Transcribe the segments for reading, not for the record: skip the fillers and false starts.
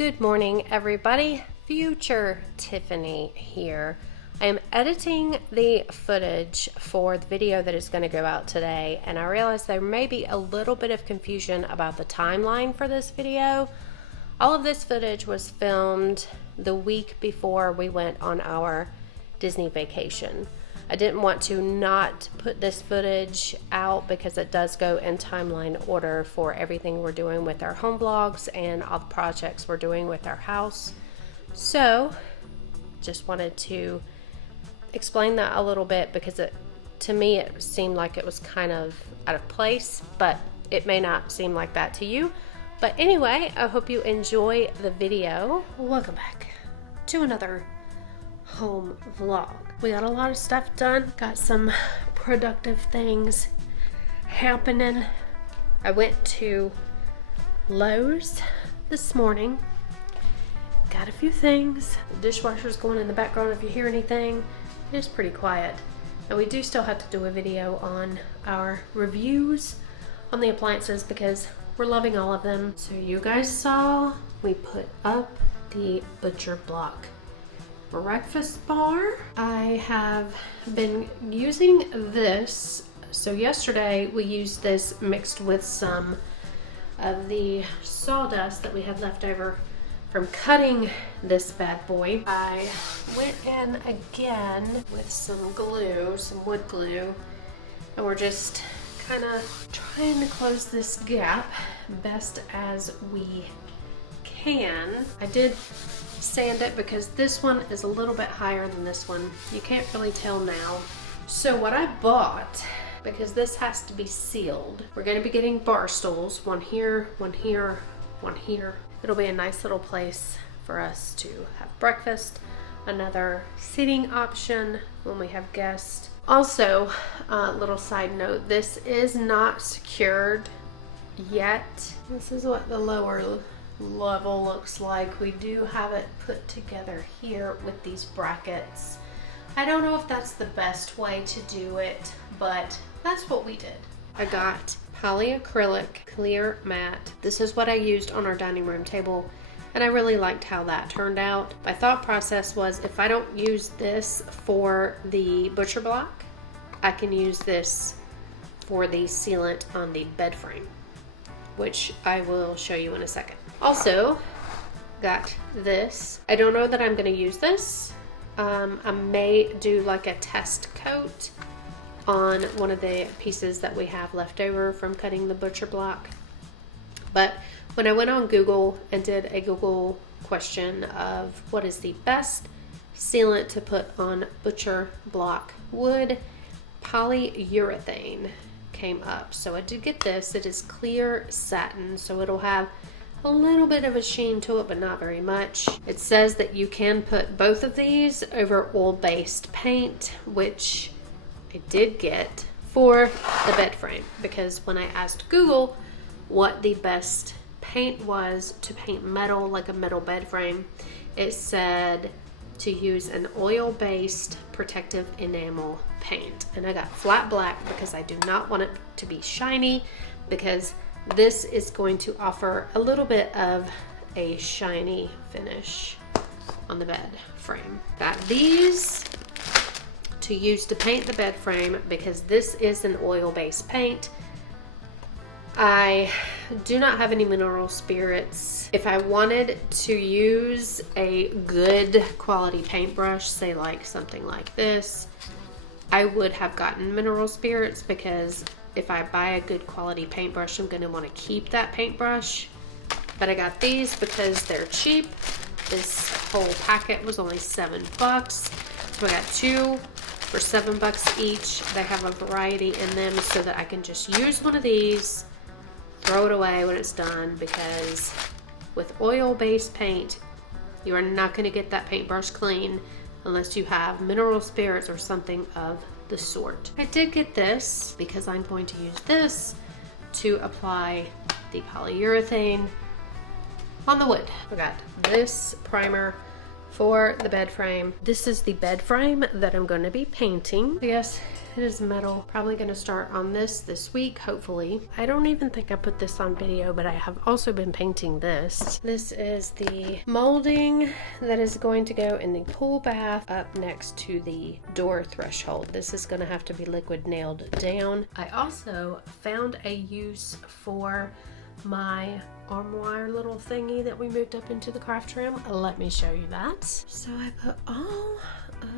Good morning, everybody. Future Tiffany here. I am editing the footage for the video that is going to go out today, and I realized there may be a little bit of confusion about the timeline for this video. All of this footage was filmed the week before we went on our Disney vacation. I didn't want to not put this footage out because it does go in timeline order for everything we're doing with our home vlogs and all the projects we're doing with our house. So just wanted to explain that a little bit because to me it seemed like it was kind of out of place, but it may not seem like that to you. But anyway, I hope you enjoy the video. Welcome back to another home vlog. We got a lot of stuff done, got some productive things happening. I went to Lowe's this morning, got a few things. The dishwasher's going in the background if you hear anything. It is pretty quiet. And we do still have to do a video on our reviews on the appliances because we're loving all of them. So you guys saw we put up the butcher block breakfast bar. I have been using this. So yesterday we used this mixed with some of the sawdust that we had left over from cutting this bad boy. I went in again with some glue, some wood glue, and we're just kind of trying to close this gap best as we can. I did sand it because this one is a little bit higher than this one. You can't really tell now. So what I bought, because this has to be sealed, we're going to be getting bar stools, one here, one here, one here. It'll be a nice little place for us to have breakfast, another seating option when we have guests. Also, a little side note, this is not secured yet. This is what the lower level looks like. We do have it put together here with these brackets. I don't know if that's the best way to do it, but that's what we did. I got polyacrylic clear matte. This is what I used on our dining room table, and I really liked how that turned out. My thought process was if I don't use this for the butcher block, I can use this for the sealant on the bed frame, which I will show you in a second. Also got this. I don't know that I'm going to use this. I may do like a test coat on one of the pieces that we have left over from cutting the butcher block. But when I went on Google and did a Google question of what is the best sealant to put on butcher block wood, polyurethane came up. So I did get this. It is clear satin, so it'll have a little bit of a sheen to it, but not very much. It says that you can put both of these over oil-based paint, which I did get for the bed frame, because when I asked Google what the best paint was to paint metal, like a metal bed frame, it said to use an oil-based protective enamel paint. And I got flat black because I do not want it to be shiny, because this is going to offer a little bit of a shiny finish on the bed frame. Got these to use to paint the bed frame because this is an oil-based paint. I do not have any mineral spirits. If I wanted to use a good quality paintbrush, say like something like this, I would have gotten mineral spirits, because if I buy a good quality paintbrush, I'm going to want to keep that paintbrush. But I got these because they're cheap. This whole packet was only $7. So I got two for $7 each. They have a variety in them so that I can just use one of these, throw it away when it's done, because with oil-based paint, you are not going to get that paintbrush clean unless you have mineral spirits or something of the sort. I did get this because I'm going to use this to apply the polyurethane on the wood. I got this primer for the bed frame. This is the bed frame that I'm going to be painting. Yes, it is metal. Probably going to start on this week, hopefully. I don't even think I put this on video, but I have also been painting this. This is the molding that is going to go in the pool bath up next to the door threshold. This is going to have to be liquid nailed down. I also found a use for my armoire little thingy that we moved up into the craft room. Let me show you that. So I put all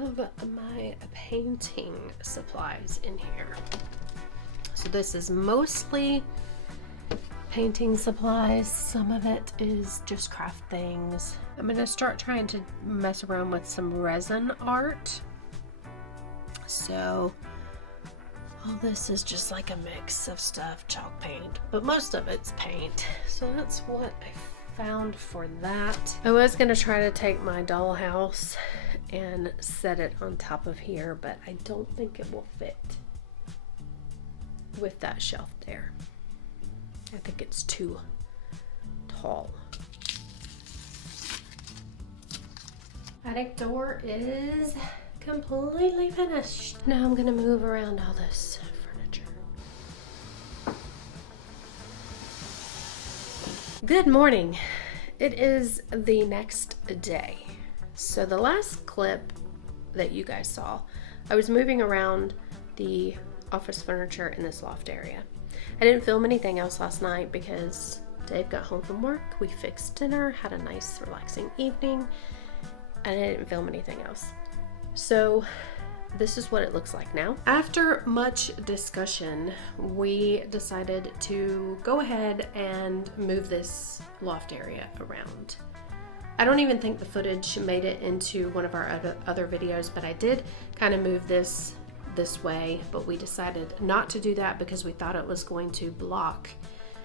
of my painting supplies in here. So this is mostly painting supplies. Some of it is just craft things. I'm gonna start trying to mess around with some resin art. So all this is just like a mix of stuff, chalk paint, but most of it's paint. So that's what I found for that. I was gonna try to take my dollhouse and set it on top of here, but I don't think it will fit with that shelf there. I think it's too tall. Attic door is completely finished. Now I'm gonna move around all this furniture. Good morning. It is the next day. So the last clip that you guys saw, I was moving around the office furniture in this loft area. I didn't film anything else last night because Dave got home from work, we fixed dinner, had a nice relaxing evening, and I didn't film anything else. So this is what it looks like now. After much discussion, we decided to go ahead and move this loft area around. I don't even think the footage made it into one of our other videos, but I did kind of move this way, but we decided not to do that because we thought it was going to block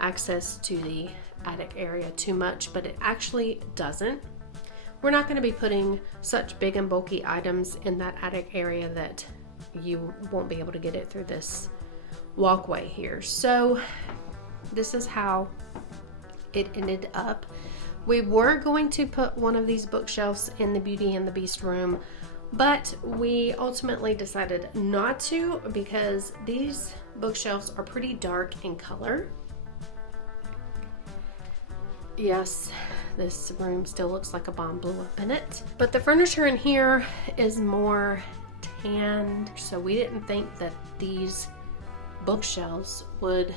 access to the attic area too much, but it actually doesn't. We're not going to be putting such big and bulky items in that attic area that you won't be able to get it through this walkway here. So this is how it ended up. We were going to put one of these bookshelves in the Beauty and the Beast room, but we ultimately decided not to because these bookshelves are pretty dark in color. Yes, this room still looks like a bomb blew up in it. But the furniture in here is more tanned, so we didn't think that these bookshelves would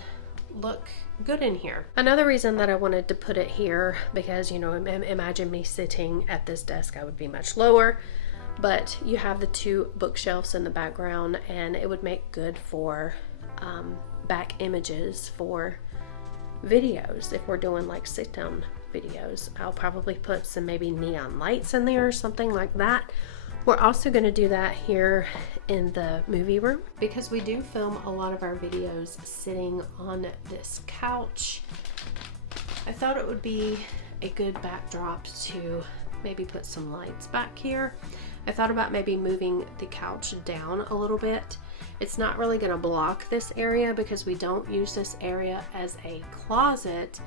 look good in here. Another reason that I wanted to put it here, because, you know, imagine me sitting at this desk, I would be much lower, but you have the two bookshelves in the background, and it would make good for back images for videos. If we're doing like sit down videos, I'll probably put some maybe neon lights in there or something like that. We're also going to do that here in the movie room because we do film a lot of our videos sitting on this couch. I thought it would be a good backdrop to maybe put some lights back here. I thought about maybe moving the couch down a little bit. It's not really going to block this area because we don't use this area as a closet.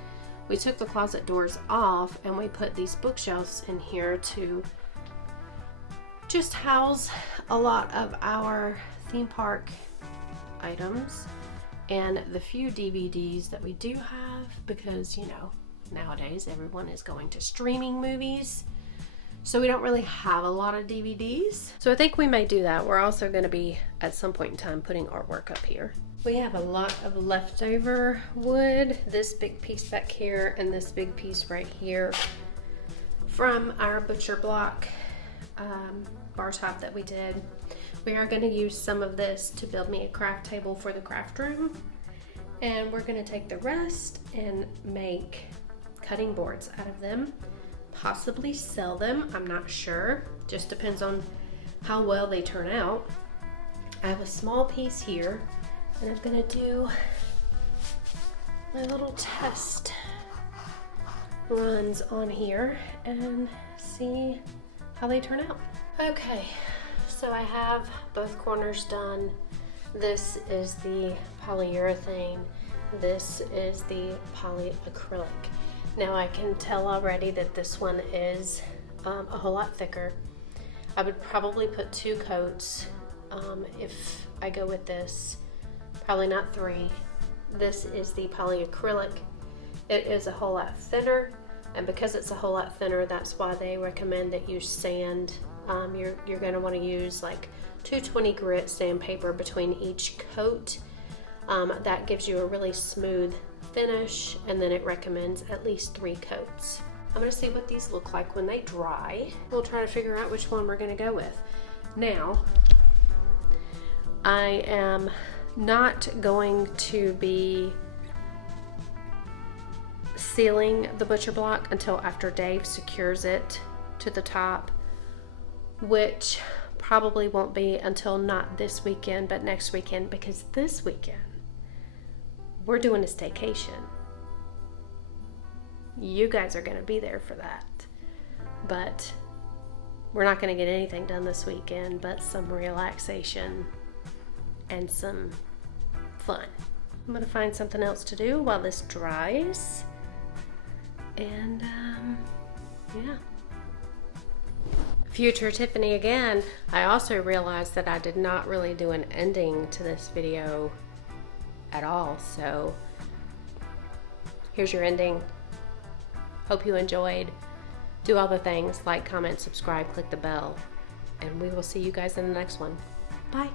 We took the closet doors off and we put these bookshelves in here to just house a lot of our theme park items and the few DVDs that we do have, because, you know, nowadays everyone is going to streaming movies. So we don't really have a lot of DVDs. So I think we may do that. We're also going to be, at some point in time, putting artwork up here. We have a lot of leftover wood. This big piece back here and this big piece right here from our butcher block bar top that we did. We are going to use some of this to build me a craft table for the craft room. And we're going to take the rest and make cutting boards out of them. Possibly sell them, I'm not sure. Just depends on how well they turn out. I have a small piece here and I'm gonna do my little test runs on here and see how they turn out. Okay, so I have both corners done. This is the polyurethane. This is the polyacrylic. Now I can tell already that this one is a whole lot thicker. I would probably put 2 coats if I go with this, probably not 3. This is the polyacrylic. It is a whole lot thinner, and because it's a whole lot thinner, that's why they recommend that you sand. You're going to want to use like 220 grit sandpaper between each coat. That gives you a really smooth finish, and then it recommends at least 3 coats. I'm going to see what these look like when they dry. We'll try to figure out which one we're going to go with. Now, I am not going to be sealing the butcher block until after Dave secures it to the top, which probably won't be until not this weekend, but next weekend, because this weekend we're doing a staycation. You guys are going to be there for that, but we're not going to get anything done this weekend but some relaxation and some fun. I'm going to find something else to do while this dries, and yeah. Future Tiffany again. I also realized that I did not really do an ending to this video at all, so here's your ending. Hope you enjoyed. Do all the things, like, comment, subscribe, click the bell, and we will see you guys in the next one. Bye.